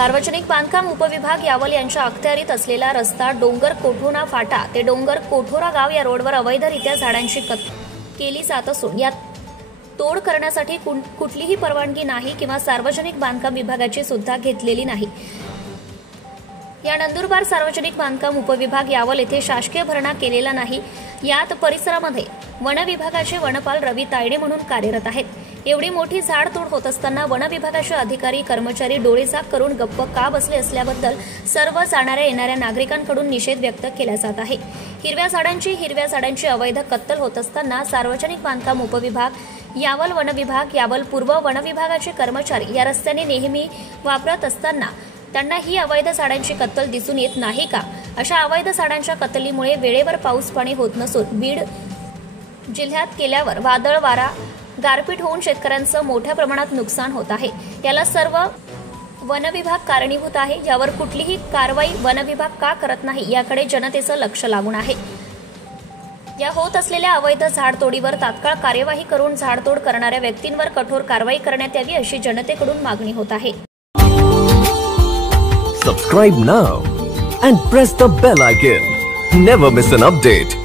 सार्वजनिक बांधकाम उपविभाग यावल यांच्या अखत्यारीत असलेला रस्ता डोंगर कोठोना फाटा ते डोंगर कोठोरा गाव या रोडवर अवैधरित्या झाडांची केली जात असून यात तोड करण्यासाठी कुठलीही परवानगी नाही किंवा सार्वजनिक बांधकाम विभागाची सुद्धा घेतलेली नाही। या नंदुरबार सार्वजनिक बांधकाम उपविभाग यावल येथे शासकीय भरणा केलेला नाही। यात परिसरामध्ये वन विभागाचे वनपाल रवी तायडे म्हणून कार्यरत आहेत। एवढी मोठी झाडतोड होत असताना वन विभागाचे अधिकारी कर्मचारी डोळेझाक करून गप्प का बसले असल्याबद्दल सर्व जाणाऱ्या येणाऱ्या नागरिकांकडून निषेध व्यक्त केला जात आहे। हिरव्या झाडांची अवैध कत्तल होत असताना सार्वजनिक बांधकाम उपविभाग यावल वन विभाग यावल पूर्व वन विभागाचे कर्मचारी या रस्त्याने नेहमी वापरत असताना त्यांना ही अवैध झाडांची कत्तल दिसून येत नाही का? अशा अवैध झाडांच्या कत्तलीमुळे वेळेवर पाऊस पाणी होत नसून बीड जिल्ह्यात केल्यावर वादळ वारा गारपीट होऊन शेतकऱ्यांचं मोठ्या प्रमाणात नुकसान होत आहे। याला सर्व वन विभाग कारणीभूत आहे। यावर कुठलीही कारवाई वन विभाग का करत नाही याकडे जनतेचं लक्ष लागून आहे। या होत असलेल्या अवैध झाडतोडीवर तात्काळ कार्यवाही करून झाडतोड करणाऱ्या व्यक्तींवर कठोर कारवाई करण्यात यावी अशी जनतेकडून मागणी होत आहे। Subscribe now and press the bell icon. Never miss an update.